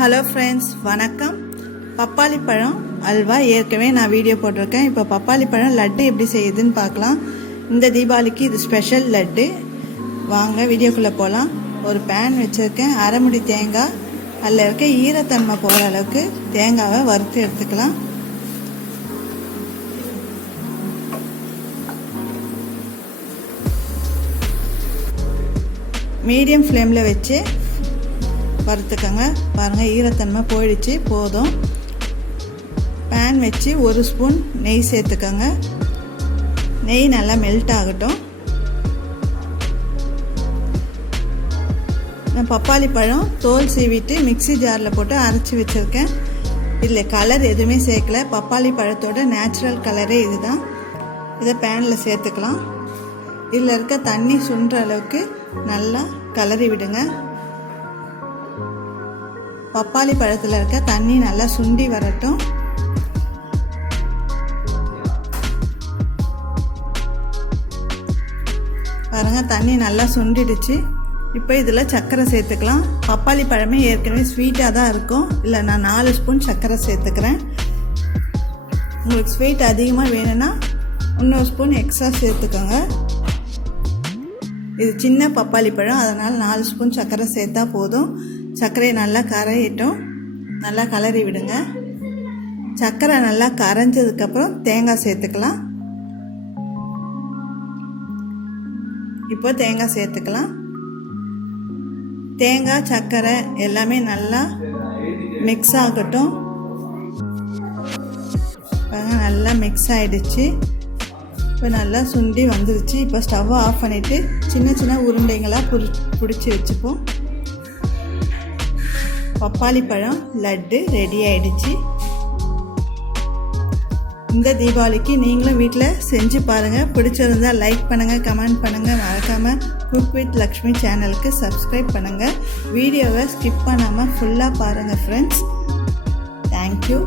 Hello friends, வணக்கம். பப்பாளி பழம் அல்வா ஏற்கனவே நான் வீடியோ போட்டிருக்கேன். இப்போ பப்பாளி பழம் லட்டு எப்படி செய்யுதுன்னு பார்க்கலாம். இந்த தீபாவளிக்கு இது ஸ்பெஷல் லட்டு. வாங்க வீடியோக்குள்ளே போகலாம். ஒரு பேன் வச்சுருக்கேன். அரை முடி தேங்காய், அதில் இருக்க ஈரத்தன்மை போகிற அளவுக்கு தேங்காவை வறுத்து எடுத்துக்கலாம். மீடியம் ஃப்ளேமில் வச்சு வறுத்துக்கோங்க. பாருங்கள், ஈரத்தன்மை போயிடுச்சு. போதும். பேன் வச்சு ஒரு ஸ்பூன் நெய் சேர்த்துக்கோங்க. நெய் நல்லா மெல்ட் ஆகட்டும். நான் பப்பாளி பழம் தோல் சீவிட்டு மிக்ஸி ஜாரில் போட்டு அரைச்சி வச்சுருக்கேன். இதில் கலர் எதுவுமே சேர்க்கல. பப்பாளி பழத்தோட நேச்சுரல் கலரே இதுதான். இதை பேனில் சேர்த்துக்கலாம். இதில் இருக்க தண்ணி சுண்டுற அளவுக்கு நல்லா கலரி விடுங்க. பப்பாளி பழத்தில் இருக்க தண்ணி நல்லா சுண்டி வரட்டும். பாருங்க, தண்ணி நல்லா சுண்டிடுச்சு. இப்போ இதில் சர்க்கரை சேர்த்துக்கலாம். பப்பாளி பழமே ஏற்கனவே ஸ்வீட்டாக தான் இருக்கும். இல்லை, நான் 4 ஸ்பூன் சர்க்கரை சேர்த்துக்கிறேன். உங்களுக்கு ஸ்வீட் அதிகமாக வேணும்னா இன்னொரு ஸ்பூன் எக்ஸ்ட்ரா சேர்த்துக்கோங்க. இது சின்ன பப்பாளி பழம், அதனால் 4 ஸ்பூன் சர்க்கரை சேர்த்தா போதும். சர்க்கரையை நல்லா கரையிட்டும். நல்லா கலரி விடுங்க. சர்க்கரை நல்லா கரைஞ்சதுக்கப்புறம் தேங்காய் சேர்த்துக்கலாம். இப்போ தேங்காய் சேர்த்துக்கலாம். தேங்காய் சர்க்கரை எல்லாமே நல்லா மிக்ஸ் ஆகட்டும். நல்லா மிக்ஸ் ஆகிடுச்சு. இப்போ நல்லா சுண்டி வந்துருச்சு. இப்போ ஸ்டவ்வை ஆஃப் பண்ணிவிட்டு சின்ன சின்ன உருண்டைங்களாக பிடிச்சி வச்சுப்போம். பப்பாளி பழம் லட்டு ரெடி ஆகிடுச்சு. இந்த தீபாவளிக்கு நீங்களும் வீட்டில் செஞ்சு பாருங்கள். பிடிச்சிருந்தால் லைக் பண்ணுங்கள், கமெண்ட் பண்ணுங்கள். மறக்காமல் குக் வித் லக்ஷ்மி சேனலுக்கு சப்ஸ்கிரைப் பண்ணுங்கள். வீடியோவை ஸ்கிப் பண்ணாமல் ஃபுல்லாக பாருங்கள் ஃப்ரெண்ட்ஸ். தேங்க்யூ.